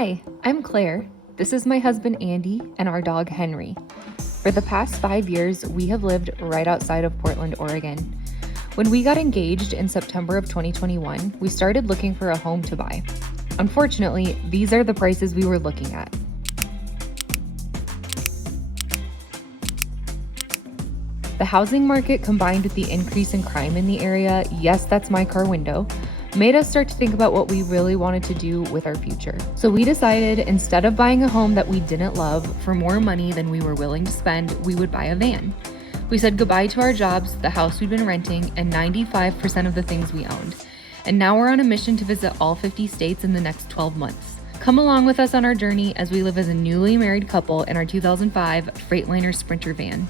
Hi, I'm Claire. This is my husband Andy and our dog Henry. For the past 5 years, we have lived right outside of Portland, Oregon. When we got engaged in September of 2021, we started looking for a home to buy. Unfortunately, these are the prices we were looking at. The housing market combined with the increase in crime in the area, yes, that's my car window, made us start to think about what we really wanted to do with our future. So we decided instead of buying a home that we didn't love for more money than we were willing to spend, we would buy a van. We said goodbye to our jobs, the house we'd been renting, and 95% of the things we owned. And now we're on a mission to visit all 50 states in the next 12 months. Come along with us on our journey as we live as a newly married couple in our 2005 Freightliner Sprinter van.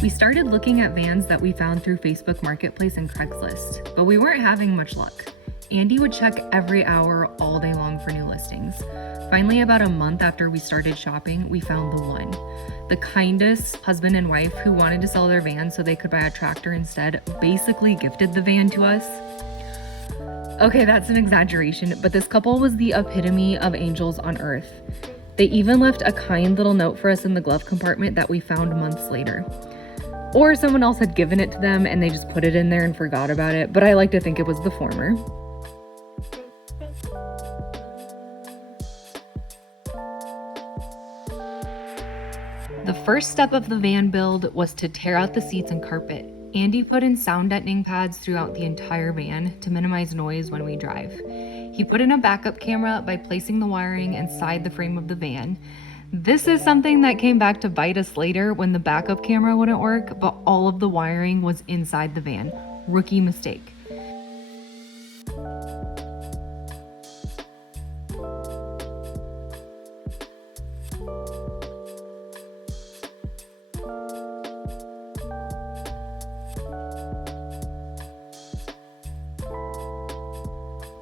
We started looking at vans that we found through Facebook Marketplace and Craigslist, but we weren't having much luck. Andy would check every hour all day long for new listings. Finally, about a month after we started shopping, we found the one. The kindest husband and wife who wanted to sell their van so they could buy a tractor instead basically gifted the van to us. Okay, that's an exaggeration, but this couple was the epitome of angels on earth. They even left a kind little note for us in the glove compartment that we found months later. Or someone else had given it to them and they just put it in there and forgot about it, but I like to think it was the former. The first step of the van build was to tear out the seats and carpet. Andy put in sound deadening pads throughout the entire van to minimize noise when we drive. He put in a backup camera by placing the wiring inside the frame of the van. This is something that came back to bite us later when the backup camera wouldn't work, but all of the wiring was inside the van. Rookie mistake.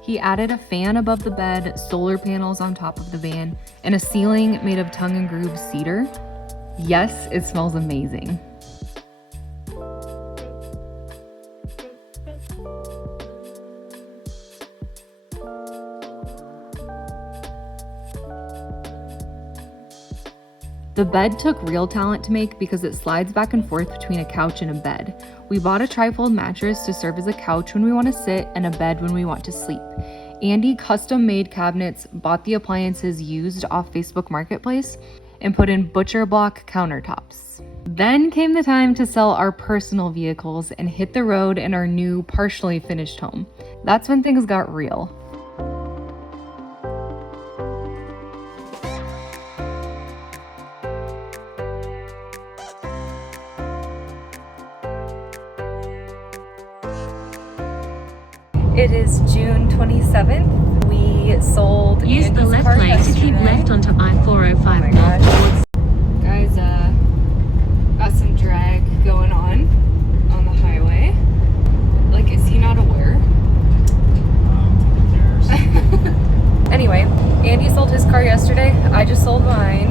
He added a fan above the bed, solar panels on top of the van, and a ceiling made of tongue and groove cedar. Yes, it smells amazing. The bed took real talent to make because it slides back and forth between a couch and a bed. We bought a trifold mattress to serve as a couch when we want to sit and a bed when we want to sleep. Andy custom made cabinets, bought the appliances used off Facebook Marketplace, and put in butcher block countertops. Then came the time to sell our personal vehicles and hit the road in our new partially finished home. That's when things got real. It is June 27th. We sold Use the left car lane yesterday. to keep left onto I-405 Oh my gosh. Guys, got some drag going on the highway. Like, is he not aware? Anyway, Andy sold his car yesterday. I just sold mine.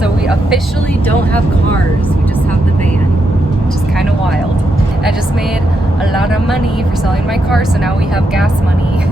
So we officially don't have cars. We just have the van, which is kind of wild. I just made a lot of money for selling my car, so now we have gas money.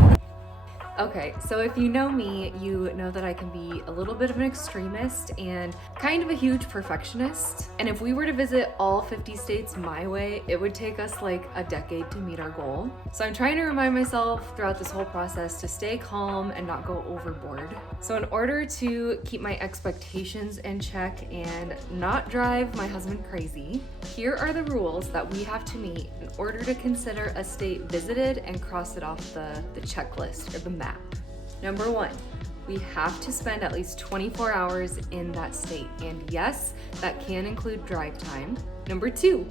Okay, so if you know me, you know that I can be a little bit of an extremist and kind of a huge perfectionist. And if we were to visit all 50 states my way, it would take us like a decade to meet our goal. So I'm trying to remind myself throughout this whole process to stay calm and not go overboard. So in order to keep my expectations in check and not drive my husband crazy, here are the rules that we have to meet in order to consider a state visited and cross it off the checklist or the map. Number 1, we have to spend at least 24 hours in that state. And yes, that can include drive time. Number 2,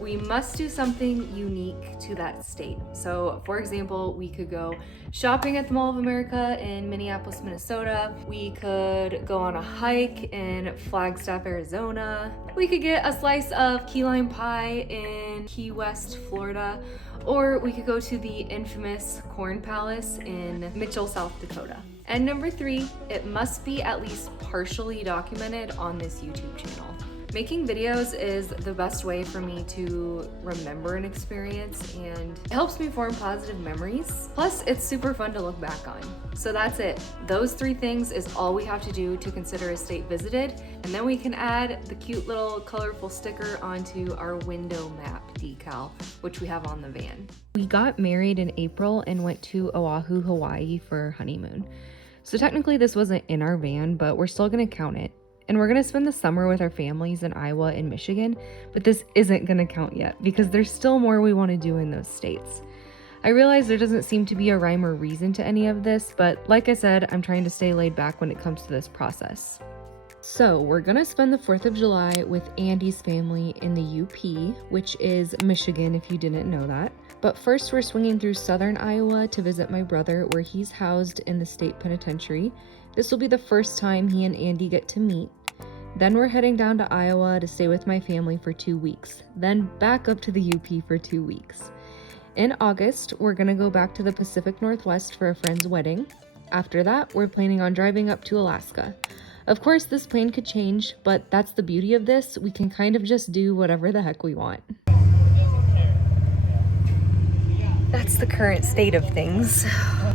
we must do something unique to that state. So for example, we could go shopping at the Mall of America in Minneapolis, Minnesota. We could go on a hike in Flagstaff, Arizona. We could get a slice of key lime pie in Key West, Florida. Or we could go to the infamous Corn Palace in Mitchell, South Dakota. And number 3, it must be at least partially documented on this YouTube channel. Making videos is the best way for me to remember an experience, and it helps me form positive memories. Plus, it's super fun to look back on. So that's it. Those 3 things is all we have to do to consider a state visited, and then we can add the cute little colorful sticker onto our window map decal, which we have on the van. We got married in April and went to Oahu, Hawaii for our honeymoon. So technically this wasn't in our van, but we're still gonna count it. And we're gonna spend the summer with our families in Iowa and Michigan, but this isn't gonna count yet because there's still more we wanna do in those states. I realize there doesn't seem to be a rhyme or reason to any of this, but like I said, I'm trying to stay laid back when it comes to this process. So we're gonna spend the 4th of July with Andy's family in the UP, which is Michigan if you didn't know that. But first we're swinging through southern Iowa to visit my brother where he's housed in the state penitentiary. This will be the first time he and Andy get to meet. Then we're heading down to Iowa to stay with my family for 2 weeks, then back up to the UP for 2 weeks. In August, we're gonna go back to the Pacific Northwest for a friend's wedding. After that, we're planning on driving up to Alaska. Of course, this plan could change, but that's the beauty of this. We can kind of just do whatever the heck we want. That's the current state of things.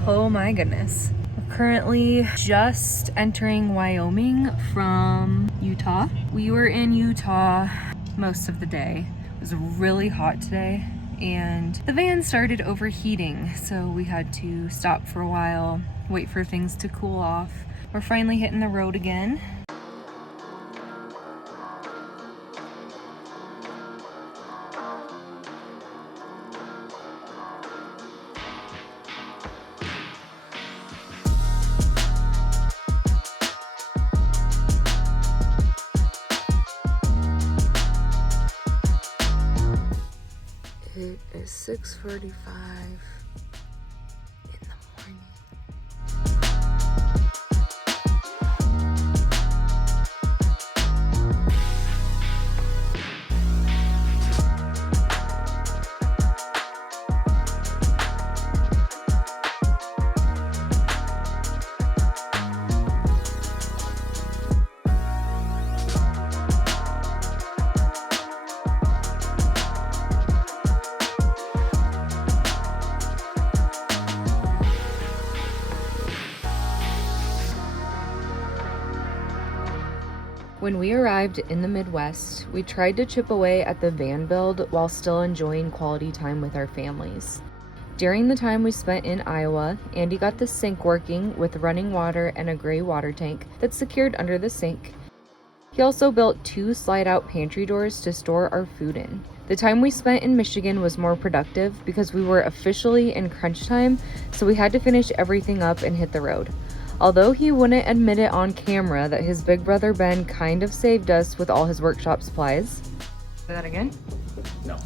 Oh my goodness. We're currently just entering Wyoming from Utah. We were in Utah most of the day. It was really hot today and the van started overheating, so we had to stop for a while, wait for things to cool off. We're finally hitting the road again. It is 6:45 in the morning. When we arrived in the Midwest, we tried to chip away at the van build while still enjoying quality time with our families. During the time we spent in Iowa, Andy got the sink working with running water and a gray water tank that's secured under the sink. He also built 2 slide-out pantry doors to store our food in. The time we spent in Michigan was more productive because we were officially in crunch time, so we had to finish everything up and hit the road. Although he wouldn't admit it on camera that his big brother Ben kind of saved us with all his workshop supplies. Say that again? No.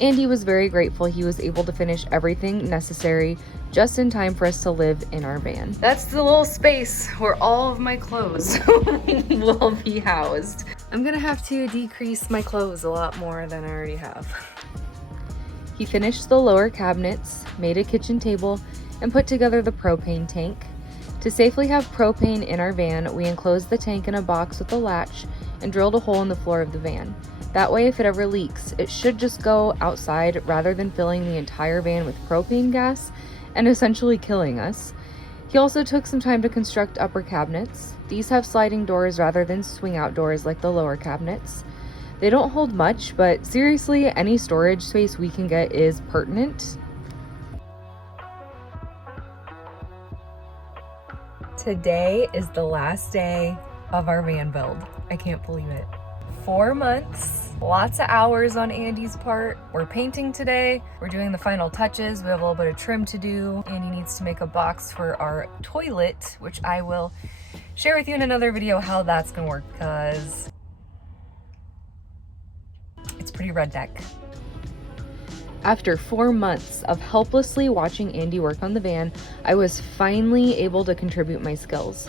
Andy was very grateful he was able to finish everything necessary just in time for us to live in our van. That's the little space where all of my clothes will be housed. I'm gonna have to decrease my clothes a lot more than I already have. He finished the lower cabinets, made a kitchen table, and put together the propane tank. To safely have propane in our van, we enclosed the tank in a box with a latch and drilled a hole in the floor of the van. That way, if it ever leaks, it should just go outside rather than filling the entire van with propane gas and essentially killing us. He also took some time to construct upper cabinets. These have sliding doors rather than swing out doors like the lower cabinets. They don't hold much, but seriously, any storage space we can get is pertinent. Today is the last day of our van build. I can't believe it. 4 months, lots of hours on Andy's part. We're painting today. We're doing the final touches. We have a little bit of trim to do. Andy needs to make a box for our toilet, which I will share with you in another video how that's gonna work, because pretty redneck. After 4 months of helplessly watching Andy work on the van, I was finally able to contribute my skills.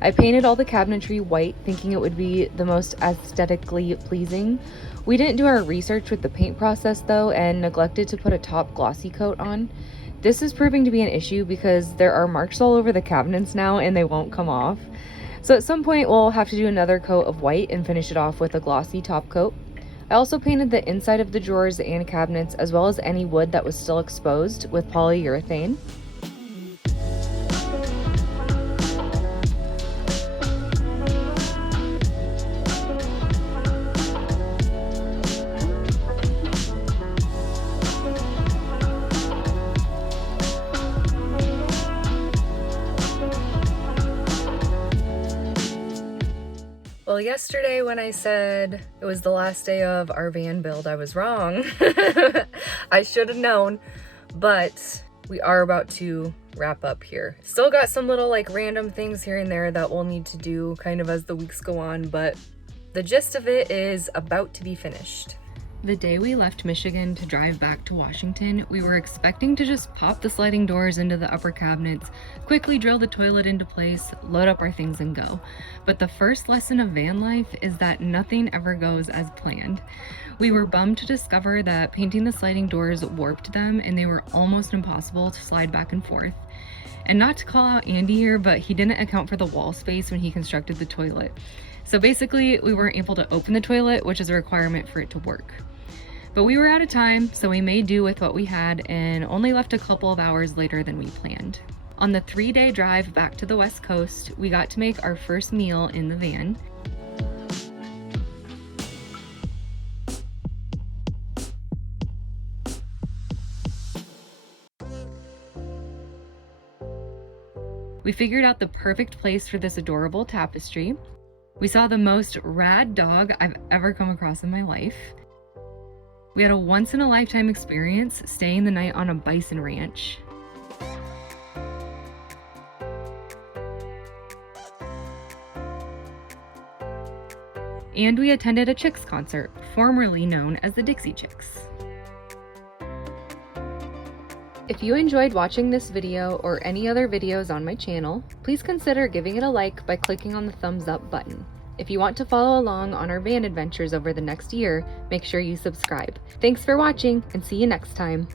I painted all the cabinetry white, thinking it would be the most aesthetically pleasing. We didn't do our research with the paint process though, and neglected to put a top glossy coat on. This is proving to be an issue because there are marks all over the cabinets now and they won't come off. So at some point we'll have to do another coat of white and finish it off with a glossy top coat. I also painted the inside of the drawers and cabinets as well as any wood that was still exposed with polyurethane. Well, yesterday when I said it was the last day of our van build, I was wrong. I should have known, but we are about to wrap up here. Still got some little like random things here and there that we'll need to do kind of as the weeks go on, but the gist of it is about to be finished. The day we left Michigan to drive back to Washington, we were expecting to just pop the sliding doors into the upper cabinets, quickly drill the toilet into place, load up our things and go. But the first lesson of van life is that nothing ever goes as planned. We were bummed to discover that painting the sliding doors warped them and they were almost impossible to slide back and forth. And not to call out Andy here, but he didn't account for the wall space when he constructed the toilet. So basically, we weren't able to open the toilet, which is a requirement for it to work. But we were out of time, so we made do with what we had and only left a couple of hours later than we planned. On the 3-day drive back to the West Coast, we got to make our first meal in the van. We figured out the perfect place for this adorable tapestry. We saw the most rad dog I've ever come across in my life. We had a once-in-a-lifetime experience staying the night on a bison ranch. And we attended a Chicks concert, formerly known as the Dixie Chicks. If you enjoyed watching this video or any other videos on my channel, please consider giving it a like by clicking on the thumbs up button. If you want to follow along on our van adventures over the next year, make sure you subscribe. Thanks for watching and see you next time.